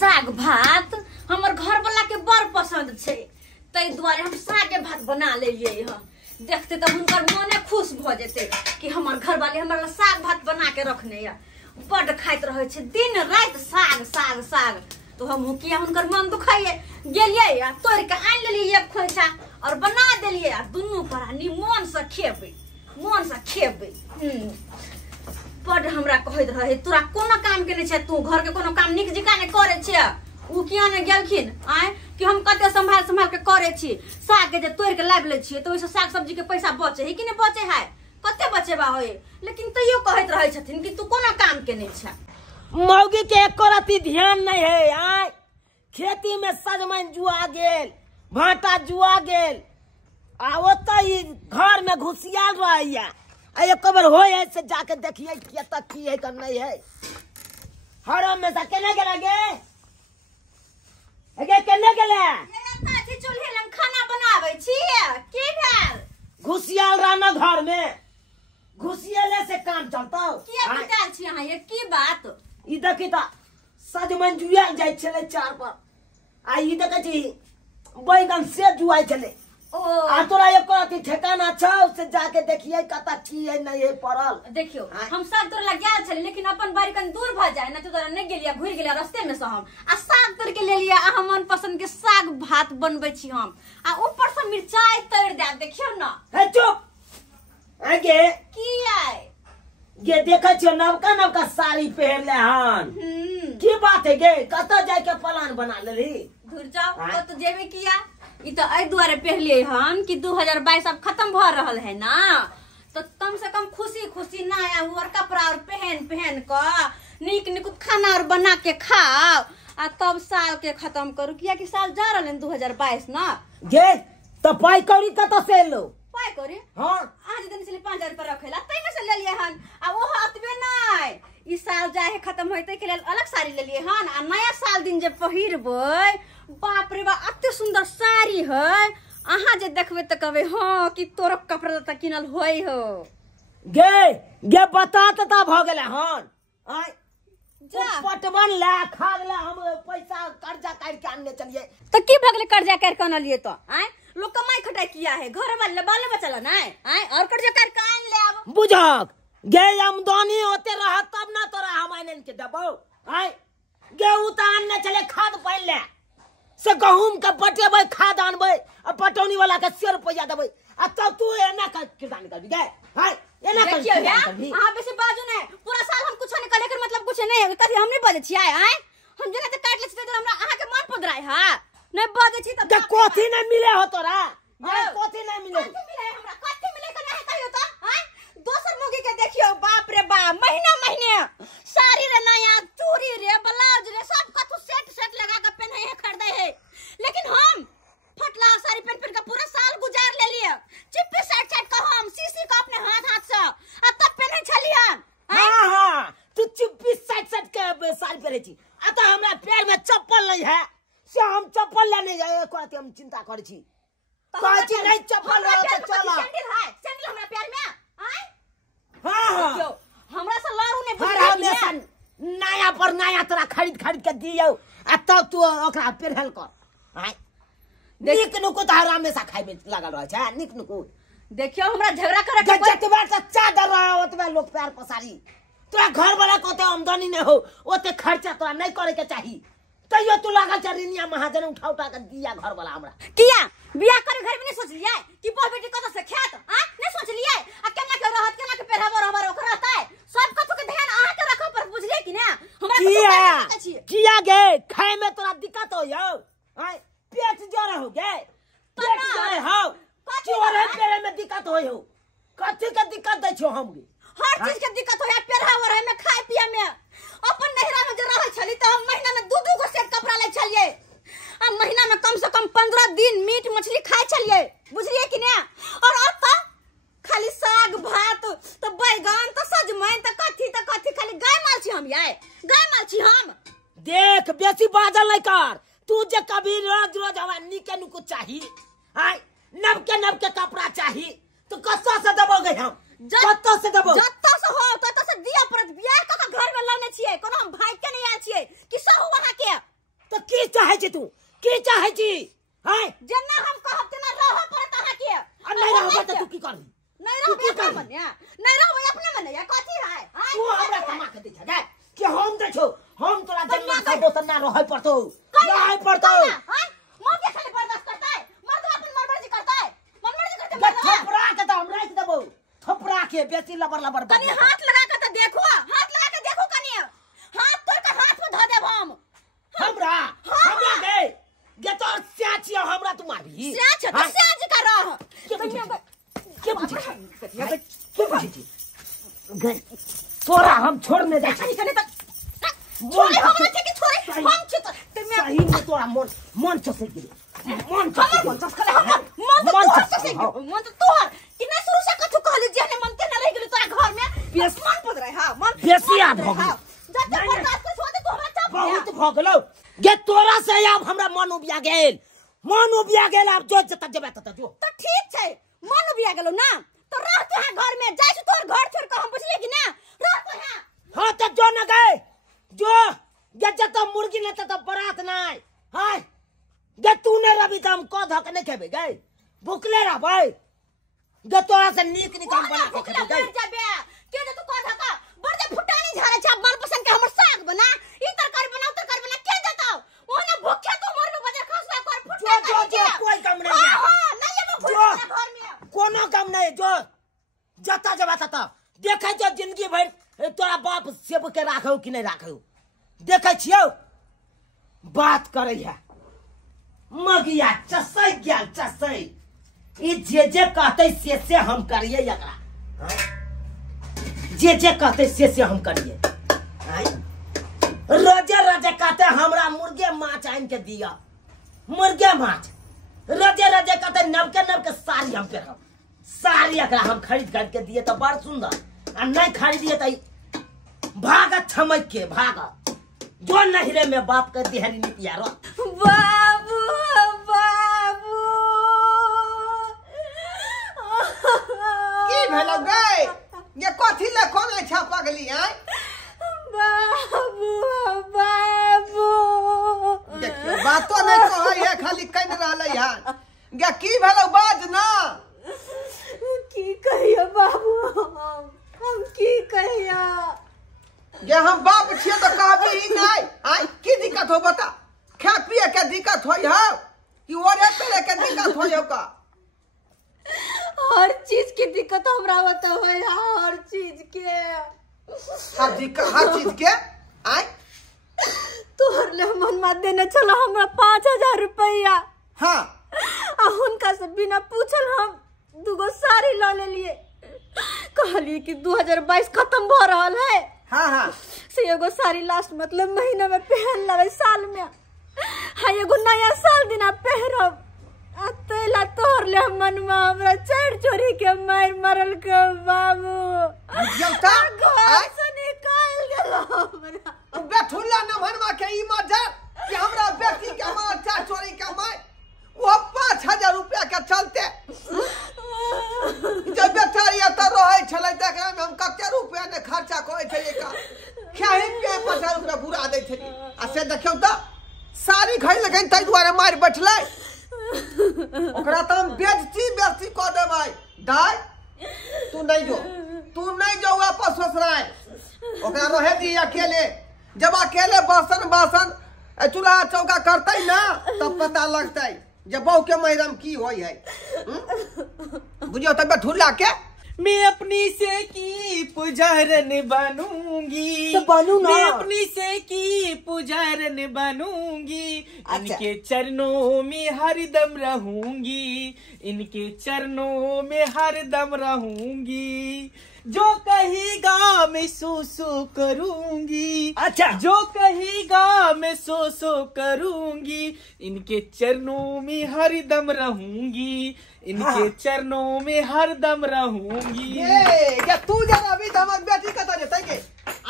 साग भात हमर घर वाला के बड़ पसंद छे, तै द्वारे हम सागे भात बना लेलिए ह। देखते तब उनकर मने खुश भ जेते कि हमर घर वाले हमरा साग भात बना के रखने या। बड़ खाइत रहे छे दिन रात साग साग साग। तो हम किया उनकर मन दुखाइए गेलिए या तोड़ के आन लेलिए एक खोइछा और बना देलिए आ दुनू परा निमन से खेबे, मन से खेबे। बड़ हमरा कहैत रहे तोरा कोनो काम के नै छे, तू घर के कोनो काम निक जिका नै करे छे। उ किया ने गेलखिन आय कि हम कते संभाल संभाल के करे छी, साग के जे तोड़ के लाब ले छी तो ओइसे साग सब्जी के पैसा बचे है कि नै बचे है, कते बचेबा होय। लेकिन तइयो कहैत रहे छथिन कि तू कोनो काम के नै छे। मौगी के एको रति ध्यान नहीं है। आय खेती में सजमैन जुआ गेल, भाटा जुआ गेल, आ ओतई घर में घुसियाल रहैया। एक बार हो से जाके देखिए तक की है कि नहीं है। हरम में से केने गेला गे केने गेला ये चूल्हे लंग खाना बनावे छी की भेल? घुसियाल रहना घर में, घुसियाले से काम चलता। की बताल छी अहाँ ये की बात? ई देखी त सजमैन जुआ जाय छले चार पर, आ ई देखे छी बैगन से जुआई छले। ओ आ तोरा एक अथी ठेकाना छ से जाके देखिए कता की है नहीं है पड़ल। देखियो हम साग तोड़ लग गेल छले, लेकिन अपन बाड़ी कन दूर भ जाए ना तो तोरा नै गेलिया, घुर गेलिया रास्ते में से हम आ साग तोड़ के ले लिया। आ हम मन पसंद के साग भात बनबै छी हम, आ ऊपर से मिर्चाई तोड़ दे। देखियो ना है चुप आगे की आय गे देखै छियो नवका नवका साड़ी पहनले हन। की बात है गे कता जाय के प्लान बना लेली? घुर जाओ तो जेबे किया। ई तो आई दुआरे पहले हम कि 2022 अब खत्म भ रहल है ना, तो कम से कम खुशी खुशी नया हुआ कपड़ा और पहन पहन क निक निक खाना और बना के खाओ, आ तब साल के खत्म करू। किया कि साल जा रहल है 2022 ना। गे तो पाई कौड़ी कता से लो? पाई करे हां आज दिन से 5000 रुपया रखेला तै में से ले लिए हन। आ वो अतबे नै, ई साल जाए खत्म होइते के लेल अलग साड़ी ले लिए हन। आ नया साल दिन जे पहिरबै बाप रे बा अत्ते सुंदर साड़ी है, अहाँ जे देखबे त कहबे हां कि तोरो कपड़ा त किनल होई हो। गे बता त भ गेले हन। आय जा पटवन ला खाद ला हम पैसा कर्जा काट के आनने चलिए। तो की भगले कर्जा कर के आनलिए तो आय लोग कमाई खटाई किया है, घर वाले बाल बच्चा ला ना आय और कर्जा कर के आन ले अब बुझक गे आमदनी होते रह तब ना तोरा हम आनन के देबो। आय गे उतान ने चले खाद पाइन ले से गहूम के पटेबै खाद आनबै आ पटौनी वाला के 100 रुपया देबै आ तब तू एना का किसान करबी गे। हाय एना कर करबी। हां बेसी बाजू ने पूरा साल हम कुछ नहीं करे कर मतलब कुछ नहीं है। कथि हम नहीं बाजे छी आय हम जना त काट ले छी तो हमरा अहाँ के मन पदराय हा नहीं बाजे छी त कोथी नहीं मिले हो तोरा? कोथी नहीं मिले? कथि मिले हमरा? कथि मिले के नहीं कहियो त आय दोसर मोगी के देखियो बाप रे बा महीना महीने साड़ी रे नया चूड़ी रे ब्लाउज रे सब कथु सेट सेट लगा के पहने है खरीदे है। लेकिन हम फटला साड़ी पहन पहन के पूरा साल गुजार ले लिए, चिप्पी साइड साइड का हम सीसी का अपने हाथ से आ तब पहने छलियन। हां तू चिप्पी साइड साइड के साड़ी पहने छी आ त हमरा पैर में चप्पल नहीं है से हम चप्पल लेने जाए कोती हम चिंता करे छी। काची नहीं चप्पल रह त चला सैंडल है, सैंडल हमरा पैर में आय। हां हमरा से लारू ने हमेशा नया पर नया तोरा खरीद खरीद के दियो आ तब तू ओकरा पहनल कर। हाय निक नुकु त हमेशा खाइबे लागल रह छै निक नुकु। देखियो हमरा झगड़ा करे के जतबा त चादर रह ओतबा लोग पैर पसारी। तोरा घर वाला कोते आमदनी नहीं हो ओते खर्चा तोरा नहीं करे के चाही, तइयो तू लागल छ रिनिया महाजन उठा उठा के दिया घर वाला हमरा। किया बियाह करे घर में नहीं सोच लिया कि बहू बेटी कत से खेत आ नहीं सोच लिया आ केना के रहत केना के पहरावा रहबा ओकरा रहता है सब कथु के ध्यान अहाँ के रखो पर बुझलिए कि ना हमरा किया गे खाए में तोरा दिक्कत हो यो? हाय पेट जरे हो गे पेट जरे हो चोरे पेरे में दिक्कत हो यो? कथि के दिक्कत दै छो हम गे? हर चीज के दिक्कत होया पेरहावा रहे में खाए पिए में। अपन नहिरा में जे रहल छली त हम महीना में 2-2 गो सेट कपड़ा ले छलिए आ महीना में कम से कम 15 दिन मीट मछली खाए छलिए, बुझलिए कि ना। और अब त खाली साग भात त बैगन त सजमैन त कथि खाली गाय माल छी हम ये गाय माल छी हम। देख बेसी बाजल नहीं कर, तू जे कभी रोज रोज हवा निके नुकु चाही हाय नव के कपड़ा चाही तो कत्तो से देबो गे हम? कत्तो से देबो? जत्तो से हो तत्तो से दिया परत बियाह क घर में लाने छिए कोनो हम भाई के नहीं आल छिए कि सहु वहां के की चाहे छी तू की चाहे छी हाय जेना हम कहब तेना रह पड़त अहाँ के आ नहीं रहबे त तू की करबी नहीं रहबे अपने मने नहीं रहबे अपने मने या कथी है तू हमरा कमा के दे छे कि हम दे छो हम तोरा जन्म से दोसर ना रहै पड़तो हां मां के खाली बर्दाश्त करता है मर्द अपन मर्जी करता है थपरा के त हम राख देबो थपरा के बेसी लबर कनी हाथ लगा के त देखो कनी हाथ तोड़ के हाथ में ध देब हम हमरा गे तोर स्याची हमरा तू मारबी स्याच का रह के बुझी गे तोरा हम छोड़ने जा कनी त छोड़े हमरा के छोड़े हम छ त सही में तोरा मन चसे गेल मन चसे मन तोहर कि नहीं शुरू से कछु कहली जेने मन ते न रह गेल तोरा घर में बेस मन पद रहे हां मन बेसी याद भ गेल जब बर्दाश्त के छोड़े तो हमरा चप बहुत भ गेलो गे तोरा से अब हमरा मन उबिया गेल अब जो जत जेबे त जो तो ठीक छै मन उबिया गेलो ना तो रह तो है घर में जाय छ तोर घर छोड़ के हम बुझिए कि ना रह तो है हां त जो न गए जो गे जत मुर्गी न त बरात नाय हाय गे तू ने रवि त हम क धक नहीं खेबे गए भूखले रहबै गे तोरा से नीक हम बना के खेबे गए जाबे के जे तू क धक बड़े फुटानी झाड़े छ मन पसंद के हमर साग बना ई तरकारी बना के देता ओने भूखे तू मोर में बजे खसला कर फुटा जो कोई काम नहीं है हां नहीं ये भूखे घर में कोनो काम नहीं जो जता जबा तता देखे जो जिंदगी भर तोरा बाप सेब के राखौ कि नहीं राखौ देखे छियो बात करे है मगिया चसै गेल चसै ई जे कहते से हम करिए एकरा जे कहते से हम करिए रोजे कहते हमरा मुर्गे माछ आन के दिया मुर्गे माछ रोजे कहते नवके साड़ी हम पे साड़ी एकरा हम खरीद के दिए तो बड़ सुंदर आ नहीं खरीदिए तो भागत छमक के भागत जो नहरे में बाप के देहरी निपिया रो बाबू की भेलो गए ये कथि ले कोन छापा गेली हैं बाबू देखियो बातो नहीं कहै है खाली कन रहलै है गे की भेलो बाज ना की कहियो बाबू हम की कहियो गे हम बाप छिए तो कहबी ही नहीं आई की दिक्कत हो बता खा पिए के दिक्कत होई है कि ओरे पेरे के दिक्कत होई हो का हर चीज की दिक्कत हमरा होता है हर चीज के हर चीज के आई तोहर ले मन मत देने चलो हमरा 5000 रुपया हां आ हुनका से बिना पूछल हम दुगो साड़ी ल ले लिए कहली कि 2022 खत्म भ रहल है हां से एगो साड़ी लास्ट मतलब महीना में पहन लेबै साल में हां एगो नया साल दिना पहरब अतेला तोहर ले मनवा हमरा चढ़ चोरी के मार मरल के बाबू जलता घर से निकाल गेलो हमरा बेठुल्ला न भरवा के ई मजा कि हमरा बेटी के मार चढ़ चोरी के मार वो 5000 रुपया के चलते जब बेचारी त रहै छलै देखरा में हम कते रुपया ने खर्चा करै छलिए का खाही पे 5000 रुपया बुरा दै छलिए आ से देखियो त साड़ी खरीद लगन तै दुआरे मार बैठलै ओकरा त हम बेइज्जती क देबै दाई तू नहीं जो वापस ससुराल ओकरा रहे दी अकेले जब अकेले बासन चूल्हा चौका करते ना तब पता लगते जब बहू के महिरम की होई है बुझियो तब ठुल्ला के मैं अपनी से की पुजारन बनूंगी तो बनू ना। मैं अपनी से की पुजारन बनूंगी इनके चरणों में हरदम रहूंगी इनके चरणों में हरदम रहूंगी जो कहेगा मैं सो करूंगी अच्छा जो कहेगा मैं सो करूंगी इनके चरणों में हरदम रहूंगी इनके चरणों में हरदम रहूंगी ये तू जरा अभी दमक बेटी कता देते के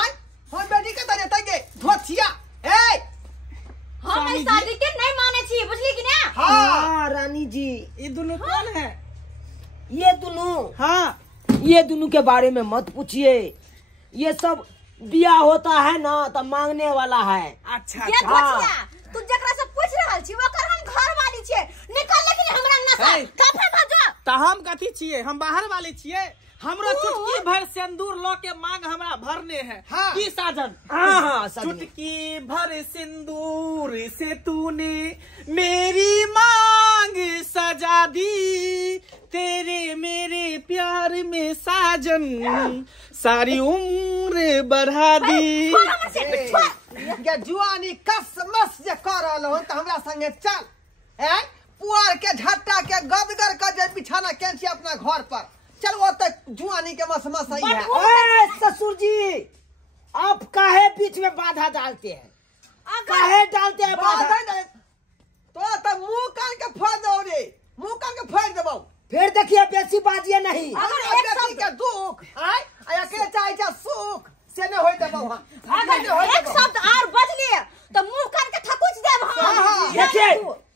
आज हम बेटी कता देते के धोतिया ए हम इस शादी के नहीं माने छी बुझली कि ना हाँ रानी जी ये दोनों कौन है ये दोनों हाँ ये दोनों के बारे में मत पूछिए ये सब बिया होता है ना तो मांगने वाला है अच्छा ये धोतिया तू कथी छिए, हम बाहर वाले छिए। हमरो चुटकी भर सिंदूर लो के मांग हमरा भरने है। हाँ। की साजन? हाँ सजनी। चुटकी भर सिंदूर से तूने मेरी मांग सजा दी, तेरे मेरे प्यार में साजन सारी उम्र बढ़ा दी। ये जुआनी कस मस जे कर रहल हो त हमरा संगे चल। हैं पुआर के झट्टा के गदगर के जे बिछाना केन छी अपना घर पर। चल वो तक जुआनी के मस मस ही है। ए ससुर जी, आप काहे बीच में बाधा डालते हैं? काहे डालते हैं बाधा? तो मुंह कान के फोड़ दो रे, मुंह कान के फोड़ देबो। फिर देखिए बेसी बाजिए नहीं। अगर एक बेटी के दुख आय आया के चाहे छ सुख से न होय देबो। अगर एक शब्द और बजलिए तो मुंह कान के थकुच देब हम। देखिए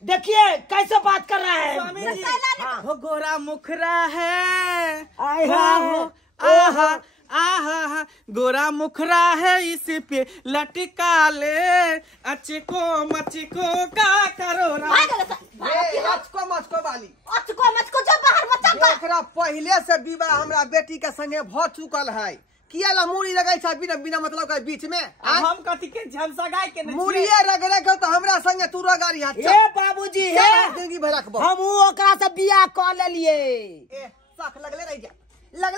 देखिए कैसे बात कर रहा है। स्वामी जी, वो गोरा मुखरा है, आय हो, हाय। आहा आहा, गोरा मुखरा है, इस पे लटका ले, अचको मचको का करो रा। ए अचको मचको वाली मचको जो बाहर मत चल। ओकरा पहले से विवाह हमरा बेटी के संगे भ चुकल है। किया मूड़ी लगै छ बिना बिना मतलब के बीच में? हम कथी के झमसगाय के मूड़िए रगड़े के तो हमरा संगे तू रगारी हाथ ए बाबूजी हे, जिंदगी भर रखबो। हम ओकरा से बियाह कर लेलिए। ए शक लगले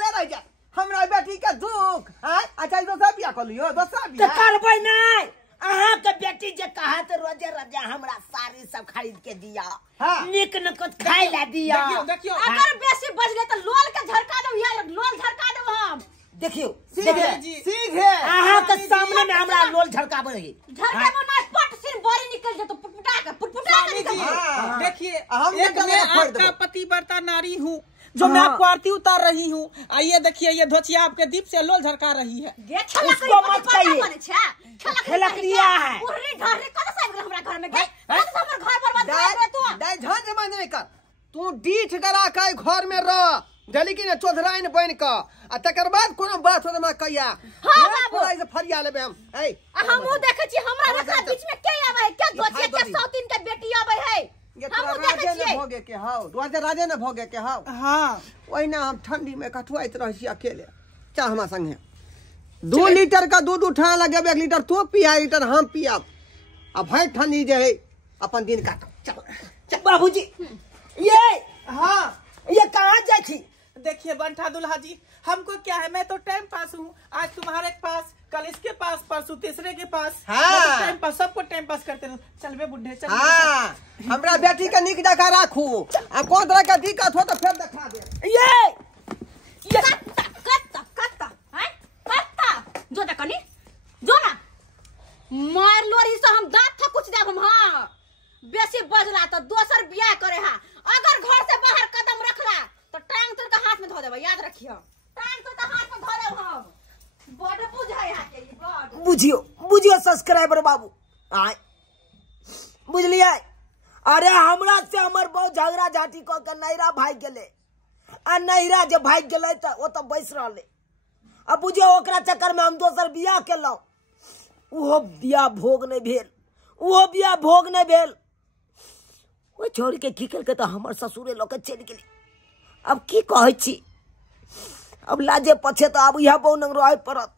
रह जा हमरा बेटी के दुख है। अच्छा दोसर बियाह कर लियो, दोसर तो बियाह करबै नहीं। अहाँ के बेटी जे कहा तो रोजे रोजे हमरा साड़ी सब खरीद के दिया, हाँ। निक नकत खाए ला दिया। देखियो अगर बेसी बजले तो लोल के झरका देब या लोल झरका देब हम। देखियो सीधे जी। सीधे अहाँ के सामने में हमरा लोल झड़काबे रही। झरका में ना पट सिर बोरी निकल जे तो पुटपुटा के निकल जे। हाँ। देखिए, हम एक निकल मैं के फोड़ आपका देबो। पतिव्रता नारी हूँ जो मैं आपको आरती उतार रही हूँ। आइए देखिए, ये ध्वजिया आपके दीप से लोल झरका रही है। गे छलक उसको मत कहिए। छलक लिया है। उहरी ढहरी कद साइब गेल हमरा घर में गे। कद हमर घर बर्बाद कर दे तू। दाई झंझ बंद नहीं कर। तू डीठ करा के घर में रह जली की चौधराइन बन के आ तकर बाद कोनो बात हो मैं कहिया। हाँ बाबू। से फरिया लेबे हम। ए हमहु देखे छी हमरा रखा बीच में के आवे है, के दोछिया के सौतीन के बेटी आवे है। हमहु देखे राजे छी। ने भोगे के हाउ, द्वार राजे ने भोगे के हाउ। हाँ, ओहिना हम ठंडी में कठुआइत रह छी अकेले। चा हमरा संगे 2 लीटर का दूध उठा लगे, 1 लीटर तू पिया, 1 लीटर हम पियाब। अब भाई ठंडी जे है अपन दिन काटो। चल बाबूजी ये हाँ। ये कहाँ जाए थी? देखिए बंठा दुल्हा जी, हमको क्या है, मैं तो टाइम पास हूँ। आज तुम्हारे पास, कल इसके पास, परसों तीसरे के पास। हाँ। मैं तो टाइम पास, सबको टाइम पास करते रहूँ। चल बे बुढ़े चल। हाँ हमरा बेटी के निक जगह राखू। आ कोन तरह का दिक्कत हो तो फिर दिखा दे। ये कत्ता हैं कत्ता जो त कनी जो ना मार लोरी से हम दांत थकुच देब हम। हां बेसी बजला तो दोसर बियाह करे हा। अगर घर से बाहर कदम रखला तो टांग तोड़ के हाथ में धो देब, याद रखियो। टांग तोड़ के हाथ में धो देब हम। बड़ बुझाई हा के बड़ बुझियो सब्सक्राइबर बाबू आय बुझलिए। अरे हमरा से हमर बहुत झगड़ा झाटी क के नैरा भाग गेले। आ नैरा जे भाग गेले त ओ त बैस रहले। अब बुझियो ओकरा चक्कर में हम दोसर बियाह केलौ। उहो बियाह भोग नहीं भेल। ओ छोड़ के की के तो हमर ससुरे लोग चल गेली। अब की कहै छी, अब लाजे पछे तो अब यह बहु नंग रहे पड़त।